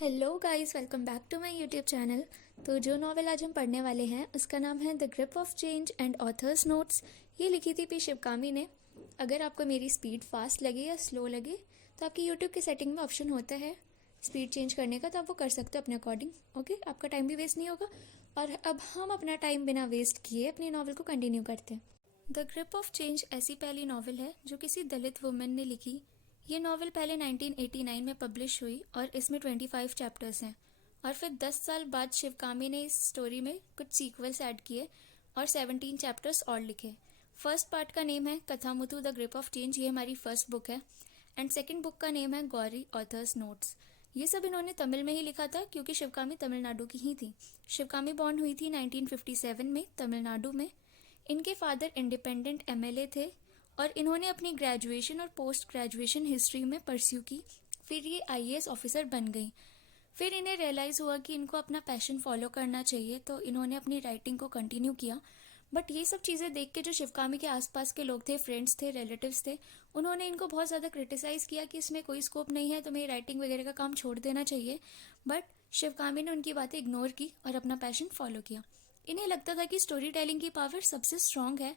Hello guys, welcome back to my YouTube channel. तो जो novel आज हम पढ़ने वाले हैं उसका नाम है the grip of change and authors notes. ये लिखी थी पी शिवकामी ने। अगर आपको मेरी स्पीड फास्ट लगे या स्लो लगे तो आपकी यूट्यूब की सेटिंग में ऑप्शन होता है स्पीड चेंज करने का, तो आप वो कर सकते हो अपने अकॉर्डिंग। ओके, आपका टाइम भी वेस्ट नहीं होगा। और अब हम अपना टाइम बिना वेस्ट किए अपनी नॉवल को कंटिन्यू करते हैं। द ग्रिप ऑफ चेंज ऐसी पहली नॉवल है जो किसी दलित वुमेन ने लिखी। ये नॉवल पहले 1989 में पब्लिश हुई और इसमें 25 चैप्टर्स हैं। और फिर 10 साल बाद शिवकामी ने इस स्टोरी में कुछ सीक्वल्स ऐड किए और 17 चैप्टर्स और लिखे। फर्स्ट पार्ट का नेम है कथामुथु द ग्रिप ऑफ चेंज, ये हमारी फर्स्ट बुक है। एंड सेकंड बुक का नेम है गौरी ऑथर्स नोट्स। ये सब इन्होंने तमिल में ही लिखा था क्योंकि शिवकामी तमिलनाडु की ही थी। शिवकामी बॉर्न हुई थी 1957 में तमिलनाडु में। इनके फादर इंडिपेंडेंट एमएलए थे और इन्होंने अपनी ग्रेजुएशन और पोस्ट ग्रेजुएशन हिस्ट्री में परस्यू की। फिर ये आईएएस ऑफिसर बन गई। फिर इन्हें रियलाइज़ हुआ कि इनको अपना पैशन फॉलो करना चाहिए, तो इन्होंने अपनी राइटिंग को कंटिन्यू किया। बट ये सब चीज़ें देख के जो शिवकामी के आसपास के लोग थे, फ्रेंड्स थे, रिलेटिव्स थे, उन्होंने इनको बहुत ज़्यादा क्रिटिसाइज़ किया कि इसमें कोई स्कोप नहीं है, तुम्हें राइटिंग वगैरह का काम छोड़ देना चाहिए। बट शिवकामी ने उनकी बातें इग्नोर की और अपना पैशन फॉलो किया। इन्हें लगता था कि स्टोरी टेलिंग की पावर सबसे स्ट्रांग है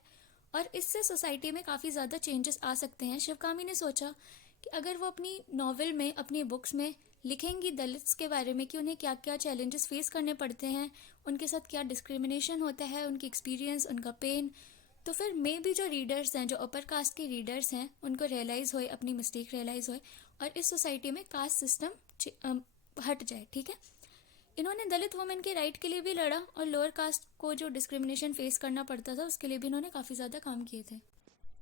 और इससे सोसाइटी में काफ़ी ज़्यादा चेंजेस आ सकते हैं। शिवकामी ने सोचा कि अगर वो अपनी नॉवेल में, अपनी बुक्स में लिखेंगी दलित्स के बारे में कि उन्हें क्या क्या चैलेंजेस फेस करने पड़ते हैं, उनके साथ क्या डिस्क्रिमिनेशन होता है, उनकी एक्सपीरियंस, उनका पेन, तो फिर मे भी जो रीडर्स हैं, जो अपर कास्ट के रीडर्स हैं, उनको रियलाइज़ होए, अपनी मिस्टेक रियलाइज़ होए और इस सोसाइटी में कास्ट सिस्टम हट जाए। ठीक है, इन्होंने दलित वुमेन के राइट के लिए भी लड़ा और लोअर कास्ट को जो डिस्क्रिमिनेशन फेस करना पड़ता था उसके लिए भी इन्होंने काफ़ी ज़्यादा काम किए थे।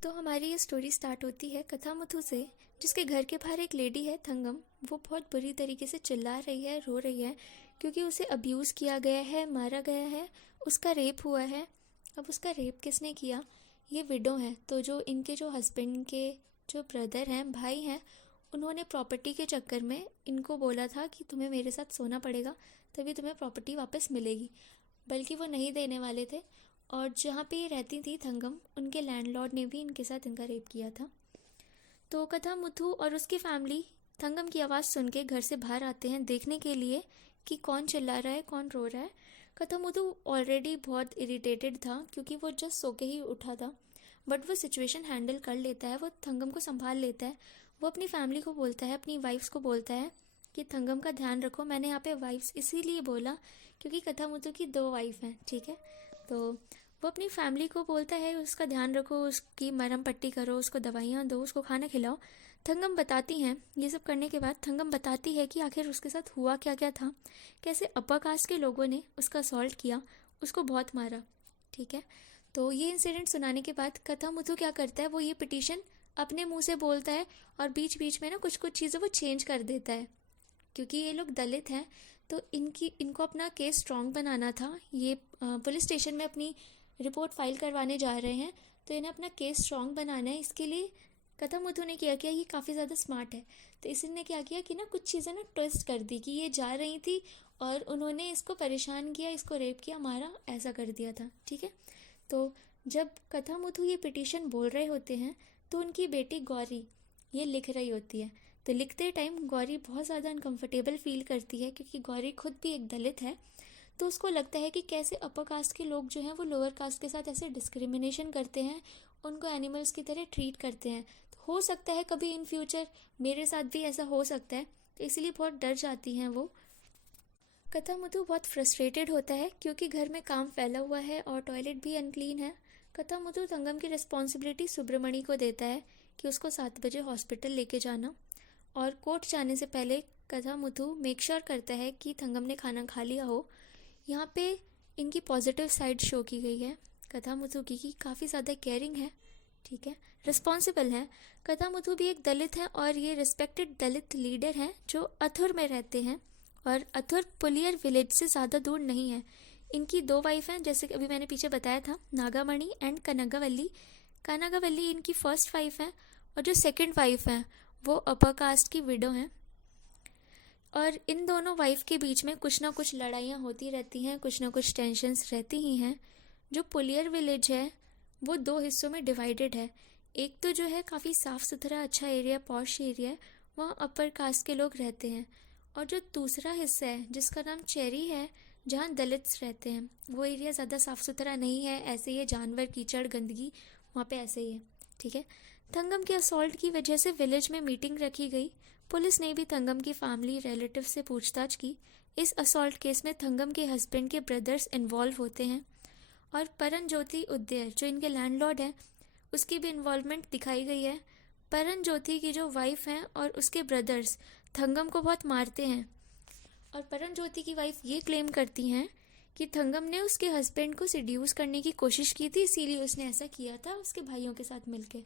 तो हमारी ये स्टोरी स्टार्ट होती है कथामुथु से, जिसके घर के बाहर एक लेडी है थंगम। वो बहुत बुरी तरीके से चिल्ला रही है, रो रही है क्योंकि उसे अब्यूज़ किया गया है, मारा गया है, उसका रेप हुआ है। अब उसका रेप किसने किया? ये विडो है। तो जो इनके जो हस्बैंड के जो ब्रदर हैं, भाई हैं, उन्होंने प्रॉपर्टी के चक्कर में इनको बोला था कि तुम्हें मेरे साथ सोना पड़ेगा तभी तुम्हें प्रॉपर्टी वापस मिलेगी, बल्कि वो नहीं देने वाले थे। और जहाँ पे ये रहती थी थंगम, उनके लैंडलॉर्ड ने भी इनके साथ इनका रेप किया था। तो कथामुथु और उसकी फैमिली थंगम की आवाज़ सुन के घर से बाहर आते हैं देखने के लिए कि कौन चिल्ला रहा है, कौन रो रहा है। कथामुथु ऑलरेडी बहुत इरिटेटेड था क्योंकि वो जस्ट सो के ही उठा था, बट वो सिचुएशन हैंडल कर लेता है, वो थंगम को संभाल लेता है। वो अपनी फैमिली को बोलता है, अपनी वाइफ्स को बोलता है कि थंगम का ध्यान रखो। मैंने यहाँ पे वाइफ्स इसीलिए बोला क्योंकि कथामुथु की 2 वाइफ हैं। ठीक है, तो वो अपनी फैमिली को बोलता है उसका ध्यान रखो, उसकी मरहम पट्टी करो, उसको दवाइयाँ दो, उसको खाना खिलाओ। थंगम बताती हैं। ये सब करने के बाद थंगम बताती है कि आखिर उसके साथ हुआ क्या क्या था, कैसे अपर कास्ट के लोगों ने उसका असॉल्ट किया, उसको बहुत मारा। ठीक है, तो ये इंसिडेंट सुनाने के बाद कथामुथु क्या करता है, वो ये पिटीशन अपने मुंह से बोलता है और बीच बीच में ना कुछ कुछ चीज़ें वो चेंज कर देता है। क्योंकि ये लोग दलित हैं तो इनको अपना केस स्ट्रॉन्ग बनाना था। ये पुलिस स्टेशन में अपनी रिपोर्ट फाइल करवाने जा रहे हैं, तो इन्हें अपना केस स्ट्रॉन्ग बनाना है। इसके लिए कथामुथु ने क्या किया, ये काफ़ी ज़्यादा स्मार्ट है, तो इसने क्या किया कि ना कुछ चीज़ें ना ट्विस्ट कर दी कि ये जा रही थी और उन्होंने इसको परेशान किया, इसको रेप किया, मारा, ऐसा कर दिया था। ठीक है, तो जब कथामुथु ये पिटीशन बोल रहे होते हैं तो उनकी बेटी गौरी ये लिख रही होती है। तो लिखते टाइम गौरी बहुत ज़्यादा अनकंफर्टेबल फील करती है क्योंकि गौरी खुद भी एक दलित है। तो उसको लगता है कि कैसे अपर कास्ट के लोग जो हैं वो लोअर कास्ट के साथ ऐसे डिस्क्रिमिनेशन करते हैं, उनको एनिमल्स की तरह ट्रीट करते हैं। तो हो सकता है कभी इन फ्यूचर मेरे साथ भी ऐसा हो सकता है, तो इसलिए बहुत डर जाती हैं वो। कथामुथु बहुत फ्रस्ट्रेटेड होता है क्योंकि घर में काम फैला हुआ है और टॉयलेट भी अनक्लीन है। कथामुथु थंगम की रिस्पॉन्सिबिलिटी सुब्रमणि को देता है कि उसको 7 बजे हॉस्पिटल लेके जाना, और कोर्ट जाने से पहले कथामुथु मेक श्योर करता है कि थंगम ने खाना खा लिया हो। यहाँ पे इनकी पॉजिटिव साइड शो की गई है कथामुथु की काफ़ी ज़्यादा केयरिंग है। ठीक है, रिस्पॉन्सिबल है। कथामुथु भी एक दलित है और ये रिस्पेक्टेड दलित लीडर हैं जो अथुर में रहते हैं, और अथुर पुलियर विलेज से ज़्यादा दूर नहीं है। इनकी 2 वाइफ हैं, जैसे कि अभी मैंने पीछे बताया था, नागामणि एंड कनगावल्ली। कनगावल्ली इनकी फर्स्ट वाइफ है और जो सेकंड वाइफ हैं वो अपर कास्ट की विडो हैं। और इन दोनों वाइफ के बीच में कुछ ना कुछ लड़ाइयाँ होती रहती हैं, कुछ ना कुछ टेंशन्स रहती ही हैं। जो पुलियर विलेज है वो 2 हिस्सों में डिवाइडेड है। एक तो जो है काफ़ी साफ़ सुथरा अच्छा एरिया, पॉश एरिया है, वहाँ अपर कास्ट के लोग रहते हैं। और जो दूसरा हिस्सा है जिसका नाम चेरी है, जहाँ दलित्स रहते हैं, वो एरिया ज़्यादा साफ़ सुथरा नहीं है, ऐसे ही है, जानवर, कीचड़, गंदगी वहाँ पे ऐसे ही है। ठीक है। थंगम के असॉल्ट की वजह से विलेज में मीटिंग रखी गई। पुलिस ने भी थंगम की फैमिली रिलेटिव से पूछताछ की। इस असॉल्ट केस में थंगम के हस्बैंड के ब्रदर्स इन्वॉल्व होते हैं और परन ज्योति उदयर जो इनके लैंडलॉर्ड हैं उसकी भी इन्वॉल्वमेंट दिखाई गई है। परन ज्योति की जो वाइफ हैं और उसके ब्रदर्स थंगम को बहुत मारते हैं और परन ज्योति की वाइफ ये क्लेम करती हैं कि थंगम ने उसके हस्बैंड को सिड्यूस करने की कोशिश की थी, इसीलिए उसने ऐसा किया था उसके भाइयों के साथ मिलके।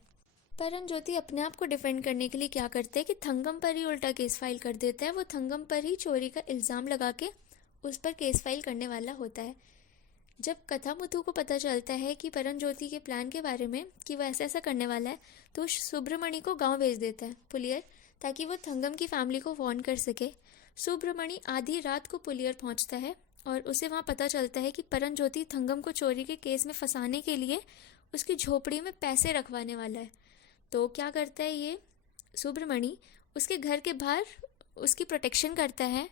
परन ज्योति अपने आप को डिफेंड करने के लिए क्या करते हैं कि थंगम पर ही उल्टा केस फाइल कर देता है। वो थंगम पर ही चोरी का इल्ज़ाम लगा के उस पर केस फाइल करने वाला होता है। जब कथामुथु को पता चलता है कि परन ज्योति के प्लान के बारे में कि वो ऐसा ऐसा करने वाला है, तो सुब्रमणि को गांव भेज देता है पुलियर, ताकि वो थंगम की फैमिली को वार्न कर सके। सुब्रमणि आधी रात को पुलियर पहुंचता है और उसे वहां पता चलता है कि परन ज्योति थंगम को चोरी के केस में फंसाने के लिए उसकी झोपड़ी में पैसे रखवाने वाला है। तो क्या करता है ये सुब्रमणि, उसके घर के बाहर उसकी प्रोटेक्शन करता है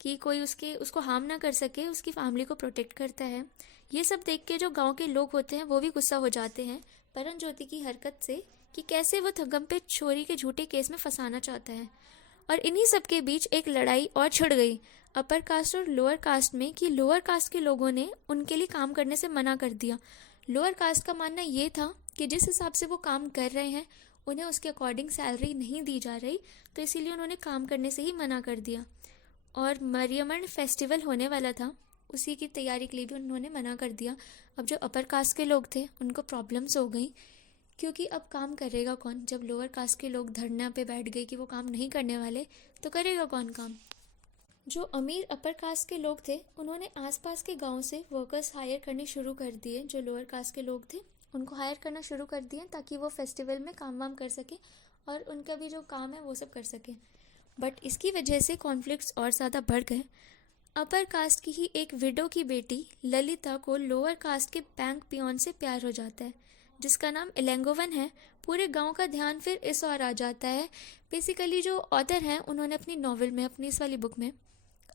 कि कोई उसको हार्म ना कर सके, उसकी फैमिली को प्रोटेक्ट करता है। ये सब देख के जो गांव के लोग होते हैं वो भी गुस्सा हो जाते हैं परन ज्योति की हरकत से कि कैसे वो थंगम पे चोरी के झूठे केस में फंसाना चाहता है। और इन्हीं सब के बीच एक लड़ाई और छिड़ गई अपर कास्ट और लोअर कास्ट में कि लोअर कास्ट के लोगों ने उनके लिए काम करने से मना कर दिया। लोअर कास्ट का मानना ये था कि जिस हिसाब से वो काम कर रहे हैं उन्हें उसके अकॉर्डिंग सैलरी नहीं दी जा रही, तो इसीलिए उन्होंने काम करने से ही मना कर दिया। और मरियमन फेस्टिवल होने वाला था, उसी की तैयारी के लिए भी उन्होंने मना कर दिया। अब जो अपर कास्ट के लोग थे उनको प्रॉब्लम्स हो गई, क्योंकि अब काम करेगा कौन? जब लोअर कास्ट के लोग धरना पे बैठ गए कि वो काम नहीं करने वाले, तो करेगा कौन काम? जो अमीर अपर कास्ट के लोग थे उन्होंने आसपास के गांव से वर्कर्स हायर करने शुरू कर दिए। जो लोअर कास्ट के लोग थे उनको हायर करना शुरू कर दिए ताकि वो फेस्टिवल में काम वाम कर सके और उनका भी जो काम है वो सब कर सके। बट इसकी वजह से कॉन्फ्लिक्ट्स और ज़्यादा बढ़ गए। अपर कास्ट की ही एक विडो की बेटी ललिता को लोअर कास्ट के बैंक पियोन से प्यार हो जाता है जिसका नाम इलेंगोवन है। पूरे गांव का ध्यान फिर इस ओर आ जाता है। बेसिकली जो ऑथर हैं उन्होंने अपनी नॉवेल में, अपनी इस वाली बुक में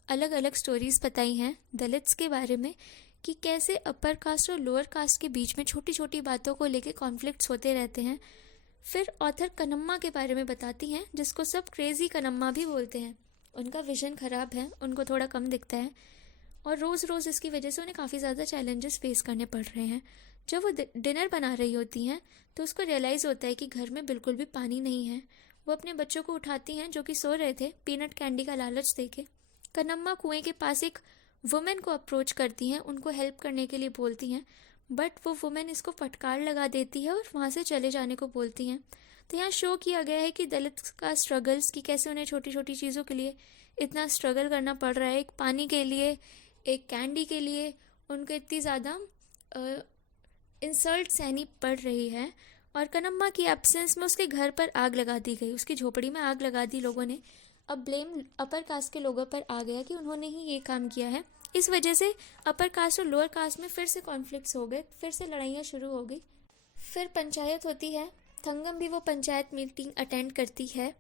अलग अलग स्टोरीज बताई हैं दलित्स के बारे में कि कैसे अपर कास्ट और लोअर कास्ट के बीच में छोटी छोटी बातों को लेके कॉन्फ्लिक्ट्स होते रहते हैं। फिर ऑथर कनम्मा के बारे में बताती हैं जिसको सब क्रेजी कनम्मा भी बोलते हैं। उनका विजन ख़राब है, उनको थोड़ा कम दिखता है और रोज़ रोज़ इसकी वजह से उन्हें काफ़ी ज़्यादा चैलेंजेस फेस करने पड़ रहे हैं। जब वो डिनर बना रही होती हैं तो उसको रियलाइज़ होता है कि घर में बिल्कुल भी पानी नहीं है। वो अपने बच्चों को उठाती हैं जो कि सो रहे थे, पीनट कैंडी का लालच देके। कनम्मा कुएं के पास एक वुमेन को अप्रोच करती हैं, उनको हेल्प करने के लिए बोलती हैं, बट वो वुमेन इसको फटकार लगा देती है और वहाँ से चले जाने को बोलती हैं। तो यहाँ शो किया गया है कि दलित का स्ट्रगल्स, कि कैसे उन्हें छोटी छोटी चीज़ों के लिए इतना स्ट्रगल करना पड़ रहा है। एक पानी के लिए, एक कैंडी के लिए उनको इतनी ज़्यादा इंसल्ट सहनी पड़ रही है। और कनम्मा की एब्सेंस में उसके घर पर आग लगा दी गई, उसकी झोपड़ी में आग लगा दी लोगों ने। अब ब्लेम अपर कास्ट के लोगों पर आ गया कि उन्होंने ही ये काम किया है। इस वजह से अपर कास्ट और लोअर कास्ट में फिर से कॉन्फ्लिक्ट्स हो गए, फिर से लड़ाइयाँ शुरू हो गई। फिर पंचायत होती है। थंगम भी वो पंचायत मीटिंग अटेंड करती है,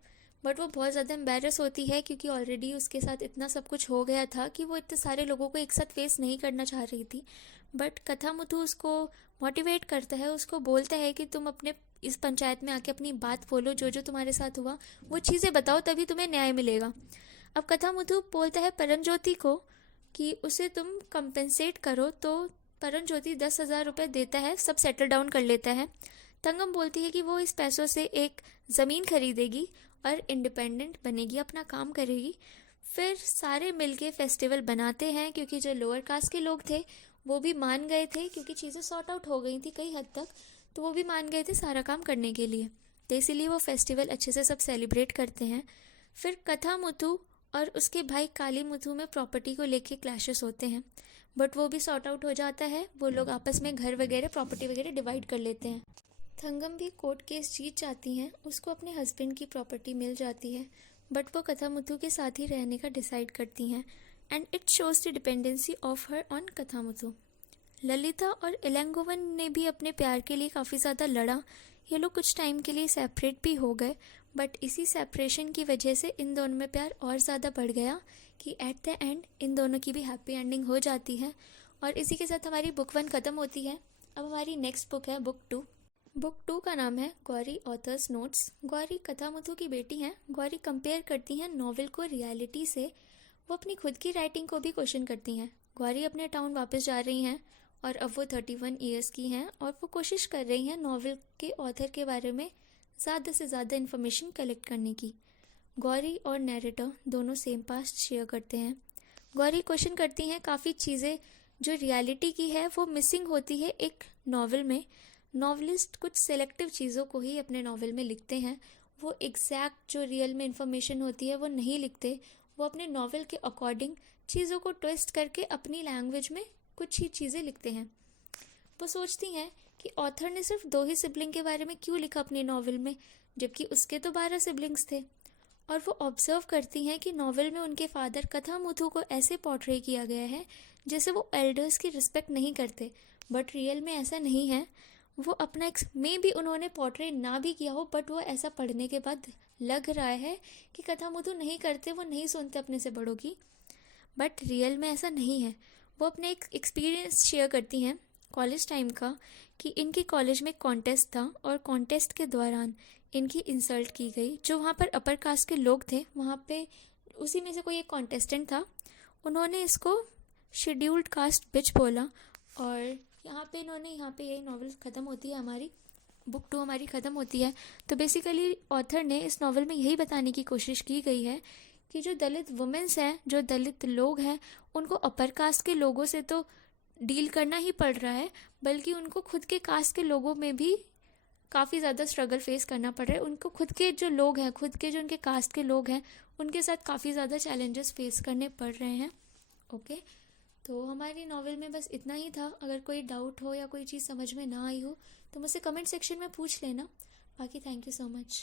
बट वो बहुत ज़्यादा एम्बेरस होती है क्योंकि ऑलरेडी उसके साथ इतना सब कुछ हो गया था कि वो इतने सारे लोगों को एक साथ फेस नहीं करना चाह रही थी। बट कथामुथु उसको मोटिवेट करता है, उसको बोलता है कि तुम अपने इस पंचायत में आके अपनी बात बोलो, जो जो तुम्हारे साथ हुआ वो चीज़ें बताओ, तभी तुम्हें न्याय मिलेगा। अब कथामुथु बोलता है परन ज्योति को कि उसे तुम कंपेंसेट करो, तो परन ज्योति 10,000 रुपये देता है, सब सेटल डाउन कर लेता है। थंगम बोलती है कि वो इस पैसों से एक ज़मीन खरीदेगी और इंडिपेंडेंट बनेगी, अपना काम करेगी। फिर सारे मिलके फेस्टिवल बनाते हैं क्योंकि जो लोअर कास्ट के लोग थे वो भी मान गए थे, क्योंकि चीज़ें सॉर्ट आउट हो गई थी कई हद तक, तो वो भी मान गए थे सारा काम करने के लिए। तो इसीलिए वो फेस्टिवल अच्छे से सब सेलिब्रेट करते हैं। फिर कथामुथु और उसके भाई कालीमुथु में प्रॉपर्टी को लेके क्लैशेस होते हैं, बट वो भी सॉर्ट आउट हो जाता है। वो लोग आपस में घर वगैरह, प्रॉपर्टी वगैरह डिवाइड कर लेते हैं। थंगम भी कोर्ट केस जीत जाती हैं, उसको अपने हस्बैंड की प्रॉपर्टी मिल जाती है, बट वो कथामुथु के साथ ही रहने का डिसाइड करती हैं and it shows the dependency of her on Kathamuthu. Lalitha और इलेंगोवन ने भी अपने प्यार के लिए काफ़ी ज़्यादा लड़ा। ये लोग कुछ टाइम के लिए सेपरेट भी हो गए, बट इसी सेपरेशन की वजह से इन दोनों में प्यार और ज़्यादा बढ़ गया कि एट द एंड इन दोनों की भी हैप्पी एंडिंग हो जाती है। और इसी के साथ हमारी बुक 1 ख़त्म होती है। अब हमारी नेक्स्ट बुक है बुक 2। बुक 2 का नाम है गौरी ऑथर्स नोट्स। गौरी कथामुथु की बेटी हैं। गौरी कंपेयर करती हैं नॉवेल को रियलिटी से। वो अपनी खुद की राइटिंग को भी क्वेश्चन करती हैं। गौरी अपने टाउन वापस जा रही हैं और अब वो 31 ईयर्स की हैं और वो कोशिश कर रही हैं नॉवेल के ऑथर के बारे में ज़्यादा से ज़्यादा इन्फॉर्मेशन कलेक्ट करने की। गौरी और नैरेटर दोनों सेम पास्ट शेयर करते हैं। गौरी क्वेश्चन करती हैं काफ़ी चीज़ें जो रियलिटी की है वो मिसिंग होती है एक नॉवेल में। नॉवलिस्ट कुछ सेलेक्टिव चीज़ों को ही अपने नॉवेल में लिखते हैं। वो एग्जैक्ट जो रियल में इंफॉर्मेशन होती है वो नहीं लिखते। वो अपने नॉवेल के अकॉर्डिंग चीज़ों को ट्विस्ट करके अपनी लैंग्वेज में कुछ ही चीज़ें लिखते हैं। वो सोचती हैं कि ऑथर ने सिर्फ 2 ही सिबलिंग के बारे में क्यों लिखा अपनी नॉवेल में, जबकि उसके तो 12 सिबलिंग्स थे। और वो ऑब्जर्व करती हैं कि नॉवेल में उनके फादर कथामुथु को ऐसे पोर्ट्रे किया गया है जैसे वो एल्डर्स की रिस्पेक्ट नहीं करते, बट रियल में ऐसा नहीं है। वो अपना मे भी उन्होंने पोर्ट्रे ना भी किया हो, बट वो ऐसा पढ़ने के बाद लग रहा है कि कथामुथु नहीं करते, वो नहीं सुनते अपने से बड़ों की, बट रियल में ऐसा नहीं है। वो अपने एक एक्सपीरियंस शेयर करती हैं कॉलेज टाइम का कि इनके कॉलेज में कॉन्टेस्ट था और कॉन्टेस्ट के दौरान इनकी इंसल्ट की गई। जो वहाँ पर अपर कास्ट के लोग थे वहाँ पे उसी में से कोई एक कॉन्टेस्टेंट था, उन्होंने इसको शेड्यूल्ड कास्ट बिच बोला। और यहाँ पे यही नॉवेल ख़त्म होती है, हमारी बुक 2 हमारी ख़त्म होती है। तो बेसिकली ऑथर ने इस नॉवेल में यही बताने की कोशिश की गई है कि जो दलित वुमेंस हैं, जो दलित लोग हैं, उनको अपर कास्ट के लोगों से तो डील करना ही पड़ रहा है, बल्कि उनको खुद के कास्ट के लोगों में भी काफ़ी ज़्यादा स्ट्रगल फेस करना पड़ रहा है। उनको खुद के जो लोग हैं, खुद के जो उनके कास्ट के लोग हैं, उनके साथ काफ़ी ज़्यादा चैलेंजेस फेस करने पड़ रहे हैं। ओके, तो हमारी नॉवेल में बस इतना ही था। अगर कोई डाउट हो या कोई चीज़ समझ में ना आई हो तो मुझसे कमेंट सेक्शन में पूछ लेना। बाकी थैंक यू सो मच।